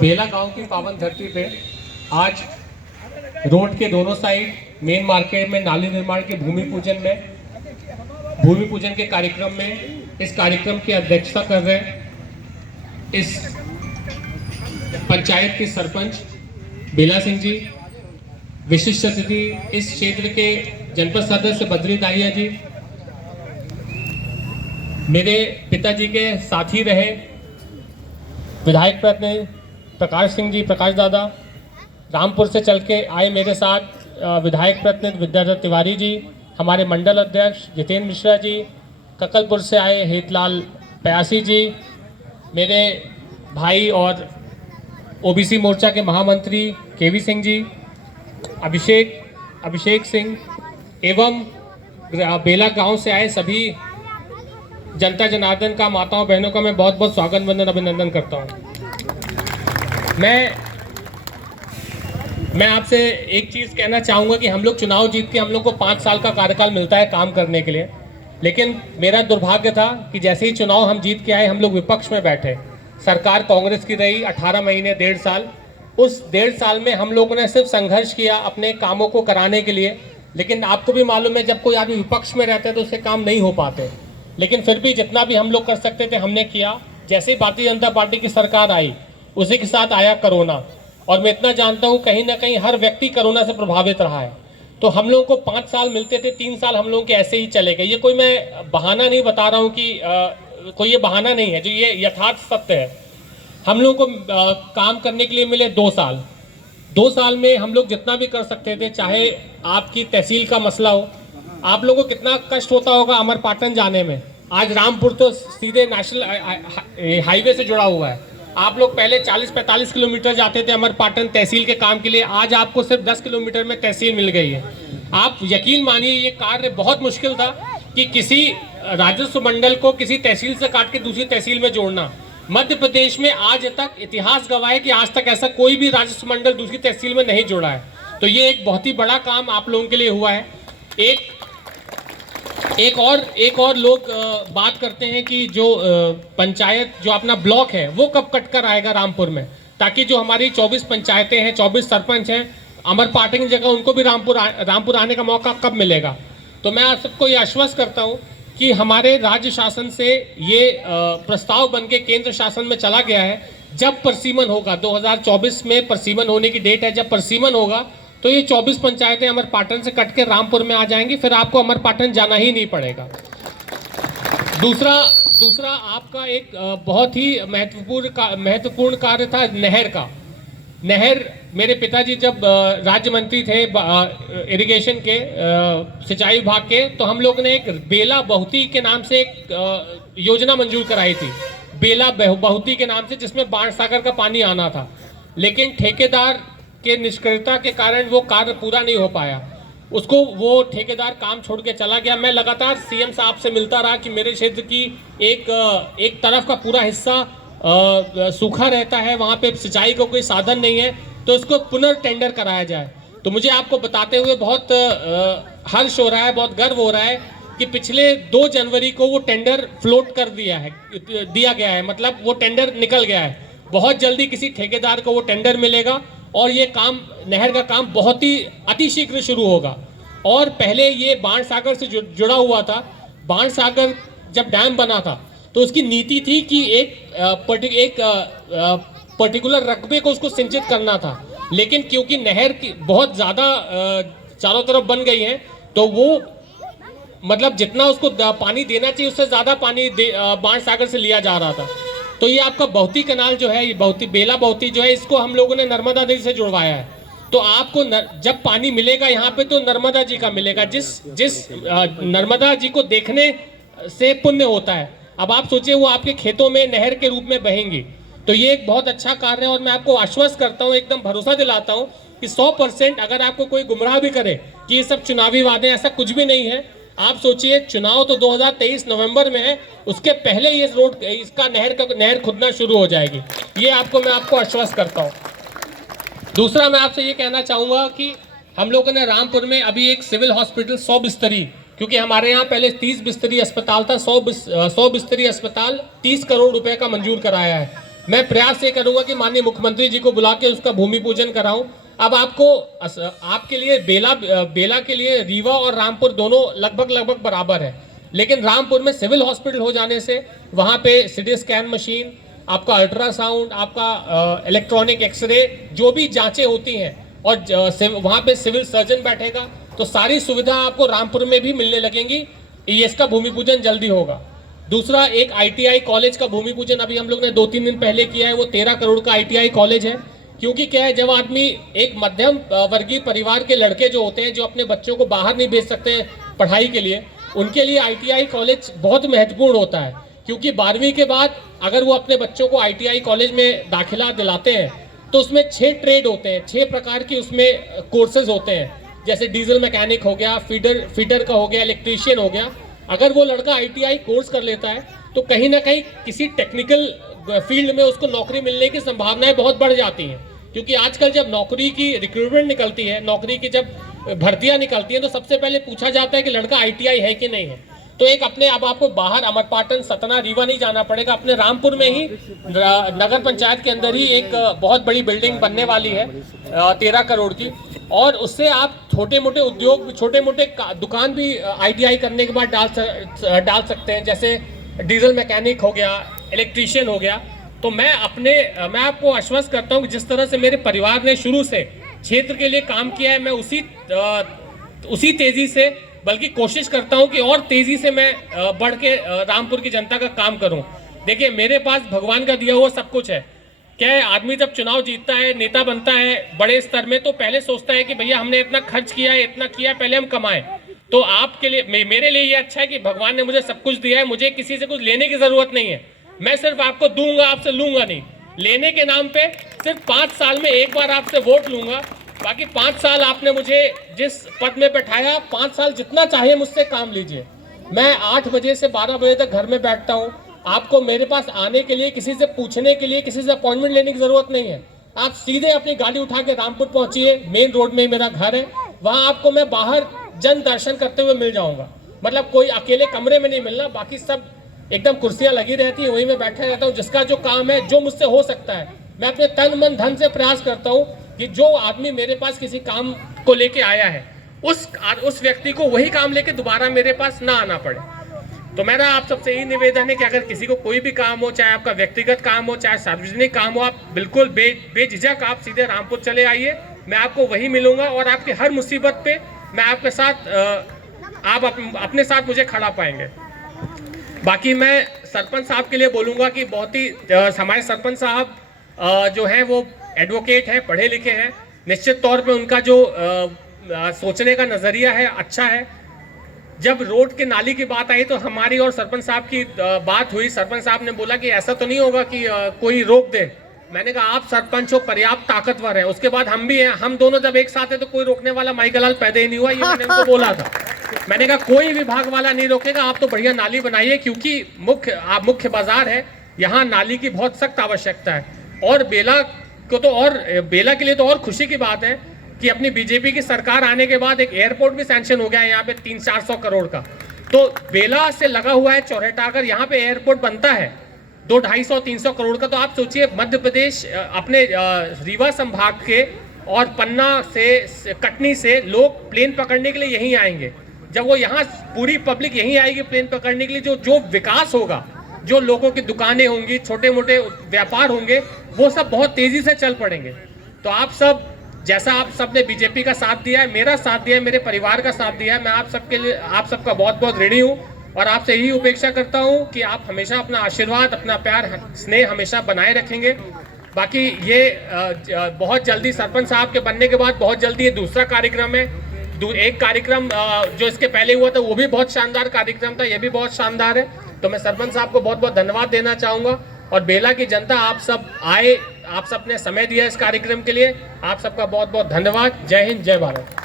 बेला गांव की पावन धरती पे आज रोड के दोनों साइड मेन मार्केट में नाली निर्माण के भूमि पूजन के कार्यक्रम में इस कार्यक्रम की अध्यक्षता कर रहे इस पंचायत के सरपंच बेला सिंह जी, विशिष्ट अतिथि इस क्षेत्र के जनपद सदस्य बद्री दाहिया जी, मेरे पिताजी के साथी रहे विधायक प्रतिनिधि प्रकाश सिंह जी, प्रकाश दादा, रामपुर से चल के आए मेरे साथ विधायक प्रतिनिधि विद्याधर तिवारी जी, हमारे मंडल अध्यक्ष जितेंद्र मिश्रा जी, ककलपुर से आए हेतलाल प्यासी जी, मेरे भाई और ओबीसी मोर्चा के महामंत्री केवी सिंह जी, अभिषेक सिंह एवं बेला गांव से आए सभी जनता जनार्दन का, माताओं बहनों का मैं बहुत बहुत स्वागत वंदन अभिनंदन करता हूं। मैं आपसे एक चीज़ कहना चाहूँगा कि हम लोग चुनाव जीत के हम लोग को 5 साल का कार्यकाल मिलता है काम करने के लिए, लेकिन मेरा दुर्भाग्य था कि जैसे ही चुनाव हम जीत के आए हम लोग विपक्ष में बैठे। सरकार कांग्रेस की रही 18 महीने 1.5 साल। उस 1.5 साल में हम लोगों ने सिर्फ संघर्ष किया अपने कामों को कराने के लिए, लेकिन आपको भी मालूम है जब कोई आदमी विपक्ष में रहता है तो उससे काम नहीं हो पाते। लेकिन फिर भी जितना भी हम लोग कर सकते थे हमने किया। जैसे ही भारतीय जनता पार्टी की सरकार आई उसी के साथ आया कोरोना, और मैं इतना जानता हूँ कहीं ना कहीं हर व्यक्ति कोरोना से प्रभावित रहा है। तो हम लोगों को 5 साल मिलते थे, 3 साल हम लोगों के ऐसे ही चले गए। ये कोई मैं बहाना नहीं बता रहा हूँ कि कोई ये बहाना नहीं है, जो ये यथार्थ सत्य है। हम लोगों को काम करने के लिए मिले 2 साल। 2 साल में हम लोग जितना भी कर सकते थे, चाहे आपकी तहसील का मसला हो, आप लोगों को कितना कष्ट होता होगा अमरपाटन जाने में। आज रामपुर तो सीधे नेशनल हाईवे से जुड़ा हुआ है। आप लोग पहले 40-45 किलोमीटर जाते थे अमरपाटन तहसील के काम के लिए, आज आपको सिर्फ 10 किलोमीटर में तहसील मिल गई है। आप यकीन मानिए ये कार्य बहुत मुश्किल था कि किसी राजस्व मंडल को किसी तहसील से काट के दूसरी तहसील में जोड़ना। मध्य प्रदेश में आज तक इतिहास गवाह है कि आज तक ऐसा कोई भी राजस्व मंडल दूसरी तहसील में नहीं जोड़ा है। तो ये एक बहुत ही बड़ा काम आप लोगों के लिए हुआ है। एक और लोग बात करते हैं कि जो पंचायत जो अपना ब्लॉक है वो कब कट कर आएगा रामपुर में, ताकि जो हमारी 24 पंचायतें हैं, 24 सरपंच हैं, अमरपाटन की जगह उनको भी रामपुर आने का मौका कब मिलेगा। तो मैं आप सबको ये आश्वस्त करता हूँ कि हमारे राज्य शासन से ये प्रस्ताव बन के केंद्र शासन में चला गया है। जब परसीमन होगा, 2024 में परसीमन होने की डेट है, जब परसीमन होगा तो ये 24 पंचायतें अमरपाटन से कट के रामपुर में आ जाएंगी, फिर आपको अमरपाटन जाना ही नहीं पड़ेगा। दूसरा आपका एक बहुत ही महत्वपूर्ण कार्य था नहर का। नहर, मेरे पिताजी जब राज्य मंत्री थे इरिगेशन के, सिंचाई विभाग के, तो हम लोग ने एक बेला बहुती के नाम से एक योजना मंजूर कराई थी, बेला बहुती के नाम से, जिसमें बाणसागर का पानी आना था। लेकिन ठेकेदार के निष्क्रियता के कारण वो कार्य पूरा नहीं हो पाया। वो ठेकेदार काम छोड़ के चला गया। मैं लगातार सीएम साहब से मिलता रहा कि मेरे क्षेत्र की एक तरफ का पूरा हिस्सा सूखा रहता है, वहाँ पे सिंचाई का कोई साधन नहीं है, तो इसको पुनर्टेंडर कराया जाए। तो मुझे आपको बताते हुए बहुत हर्ष हो रहा है, बहुत गर्व हो रहा है कि पिछले 2 जनवरी को वो टेंडर फ्लोट कर दिया गया है, मतलब वो टेंडर निकल गया है। बहुत जल्दी किसी ठेकेदार को वो टेंडर मिलेगा और ये काम, नहर का काम बहुत ही अतिशीघ्र शुरू होगा। और पहले ये बाणसागर से जुड़ा हुआ था। बाणसागर जब डैम बना था तो उसकी नीति थी कि एक पर्टिकुलर रकबे को उसको सिंचित करना था, लेकिन क्योंकि नहर की बहुत ज़्यादा चारों तरफ बन गई है, तो वो मतलब जितना उसको पानी देना चाहिए उससे ज़्यादा पानी बाणसागर से लिया जा रहा था। तो ये आपका बहुती कनाल जो है, ये बेला बहुती जो है, इसको हम लोगों ने नर्मदा नदी से जुड़वाया है। तो आपको जब पानी मिलेगा यहाँ पे तो नर्मदा जी का मिलेगा, जिस नर्मदा जी को देखने से पुण्य होता है। अब आप सोचिए वो आपके खेतों में नहर के रूप में बहेंगी। तो ये एक बहुत अच्छा कार्य है और मैं आपको आश्वस्त करता हूँ, एकदम भरोसा दिलाता हूँ कि 100%, अगर आपको कोई गुमराह भी करे कि ये सब चुनावी वादे, ऐसा कुछ भी नहीं है। आप सोचिए चुनाव तो 2023 नवंबर में है, उसके पहले ये रोड, इसका नहर खुदना शुरू हो जाएगी। ये मैं आपको आश्वस्त करता हूँ। दूसरा मैं आपसे ये कहना चाहूँगा कि हम लोगों ने रामपुर में अभी एक सिविल हॉस्पिटल 100 बिस्तरी क्योंकि हमारे यहाँ पहले 30 बिस्तरी अस्पताल था, 100 बिस्तरी अस्पताल 30 करोड़ रुपए का मंजूर कराया है। मैं प्रयास ये करूंगा कि माननीय मुख्यमंत्री जी को बुला के उसका भूमि पूजन कराऊं। अब आपके लिए बेला के लिए रीवा और रामपुर दोनों लगभग बराबर है, लेकिन रामपुर में सिविल हॉस्पिटल हो जाने से वहाँ पे सिटी स्कैन मशीन, आपका अल्ट्रासाउंड, आपका इलेक्ट्रॉनिक एक्सरे, जो भी जांचें होती हैं, और वहाँ पे सिविल सर्जन बैठेगा, तो सारी सुविधा आपको रामपुर में भी मिलने लगेंगी। ये इसका भूमि पूजन जल्दी होगा। दूसरा, एक ITI कॉलेज का भूमि पूजन अभी हम लोग ने 2-3 दिन पहले किया है। वो 13 करोड़ का ITI कॉलेज है। क्योंकि क्या है, जब आदमी एक मध्यम वर्गीय परिवार के लड़के जो होते हैं, जो अपने बच्चों को बाहर नहीं भेज सकते पढ़ाई के लिए, उनके लिए ITI कॉलेज बहुत महत्वपूर्ण होता है। क्योंकि 12वीं के बाद अगर वो अपने बच्चों को ITI कॉलेज में दाखिला दिलाते हैं तो उसमें 6 ट्रेड होते हैं, 6 प्रकार की उसमें कोर्सेज होते हैं। जैसे डीजल मैकेनिक हो गया, फीडर का हो गया, इलेक्ट्रीशियन हो गया। अगर वो लड़का ITI कोर्स कर लेता है तो कहीं ना कहीं किसी टेक्निकल फील्ड में उसको नौकरी मिलने की संभावनाएं बहुत बढ़ जाती हैं। क्योंकि आजकल जब नौकरी की रिक्रूटमेंट निकलती है, नौकरी की जब भर्तियां निकलती हैं, तो सबसे पहले पूछा जाता है कि लड़का ITI है कि नहीं है। तो एक अब आपको बाहर अमरपाटन, सतना, रीवा नहीं जाना पड़ेगा। अपने रामपुर में ही नगर पंचायत के अंदर ही एक बहुत बड़ी बिल्डिंग बनने वाली है 13 करोड़ की, और उससे आप छोटे मोटे उद्योग, छोटे मोटे दुकान भी ITI करने के बाद डाल सकते हैं। जैसे डीजल मैकेनिक हो गया, इलेक्ट्रीशियन हो गया। तो मैं आपको आश्वस्त करता हूँ कि जिस तरह से मेरे परिवार ने शुरू से क्षेत्र के लिए काम किया है, मैं उसी तेजी से, बल्कि कोशिश करता हूं कि और तेजी से मैं बढ़ के रामपुर की जनता का काम करूं। देखिए, मेरे पास भगवान का दिया हुआ सब कुछ है। क्या है, आदमी जब चुनाव जीतता है, नेता बनता है बड़े स्तर में, तो पहले सोचता है कि भैया हमने इतना खर्च किया है, इतना किया, पहले हम कमाएं। तो आपके लिए, मेरे लिए ये अच्छा है कि भगवान ने मुझे सब कुछ दिया है, मुझे किसी से कुछ लेने की जरूरत नहीं है। मैं सिर्फ आपको दूंगा, आपसे लूंगा नहीं। लेने के नाम पे सिर्फ 5 साल में एक बार आपसे वोट लूंगा। बाकी 5 साल आपने मुझे जिस पद में बैठाया, 5 साल जितना चाहिए मुझसे काम लीजिए। मैं 8 बजे से 12 बजे तक घर में बैठता हूँ। आपको मेरे पास आने के लिए, किसी से पूछने के लिए, किसी से अपॉइंटमेंट लेने की जरूरत नहीं है। आप सीधे अपनी गाड़ी उठा के रामपुर पहुंचिए। मेन रोड में मेरा घर है, वहां आपको मैं बाहर जन दर्शन करते हुए मिल जाऊंगा। मतलब कोई अकेले कमरे में नहीं मिलना, बाकी सब एकदम कुर्सियां लगी रहती है, वहीं में बैठा रहता हूँ। जिसका जो काम है, जो मुझसे हो सकता है, मैं अपने तन मन धन से प्रयास करता हूँ कि जो आदमी मेरे पास किसी काम को लेके आया है, उस व्यक्ति को वही काम लेके दोबारा मेरे पास ना आना पड़े। तो मेरा आप सबसे यही निवेदन है कि अगर किसी को कोई भी काम हो, चाहे आपका व्यक्तिगत काम हो, चाहे सार्वजनिक काम हो, आप बिल्कुल बेझिझक आप सीधे रामपुर चले आइए। मैं आपको वही मिलूंगा और आपकी हर मुसीबत पे मैं आपके साथ, आप अपने साथ मुझे खड़ा पाएंगे। बाकी मैं सरपंच साहब के लिए बोलूँगा कि बहुत ही हमारे सरपंच साहब जो है वो एडवोकेट है, पढ़े लिखे हैं। निश्चित तौर पे उनका जो सोचने का नज़रिया है अच्छा है। जब रोड के नाली की बात आई तो हमारी और सरपंच साहब की बात हुई। सरपंच साहब ने बोला कि ऐसा तो नहीं होगा कि कोई रोक दे। मैंने कहा आप सरपंच हो, पर्याप्त ताकतवर हैं, उसके बाद हम भी हैं, हम दोनों जब एक साथ हैं तो कोई रोकने वाला माइकलाल पैदा ही नहीं हुआ। ये मैंने उनको बोला था। मैंने कहा कोई विभाग वाला नहीं रोकेगा, आप तो बढ़िया नाली बनाइए, क्योंकि मुख्य बाजार है, यहाँ नाली की बहुत सख्त आवश्यकता है। और बेला के लिए तो और खुशी की बात है कि अपनी बीजेपी की सरकार आने के बाद एक एयरपोर्ट भी सैंक्शन हो गया है यहाँ पे 300-400 करोड़ का। तो बेला से लगा हुआ है चौराहा, अगर यहाँ पे एयरपोर्ट बनता है 200-250-300 करोड़ का, तो आप सोचिए मध्य प्रदेश अपने रीवा संभाग के और पन्ना से, कटनी से लोग प्लेन पकड़ने के लिए यहीं आएंगे। जब वो यहाँ पूरी पब्लिक यहीं आएगी प्लेन पकड़ने के लिए, जो विकास होगा, जो लोगों की दुकानें होंगी, छोटे मोटे व्यापार होंगे, वो सब बहुत तेजी से चल पड़ेंगे। तो आप सब, जैसा आप सब ने बीजेपी का साथ दिया है, मेरा साथ दिया है, मेरे परिवार का साथ दिया है, मैं आप सबका बहुत बहुत ऋणी हूँ। और आपसे यही अपेक्षा करता हूँ कि आप हमेशा अपना आशीर्वाद, अपना प्यार, स्नेह हमेशा बनाए रखेंगे। बाकी ये बहुत जल्दी सरपंच साहब के बनने के बाद बहुत जल्दी ये दूसरा कार्यक्रम है। एक कार्यक्रम जो इसके पहले हुआ था वो भी बहुत शानदार कार्यक्रम था, ये भी बहुत शानदार है। तो मैं सरपंच साहब को बहुत बहुत धन्यवाद देना चाहूँगा। और बेला की जनता, आप सब आए, आप सब ने समय दिया इस कार्यक्रम के लिए, आप सबका बहुत बहुत धन्यवाद। जय हिंद, जय भारत।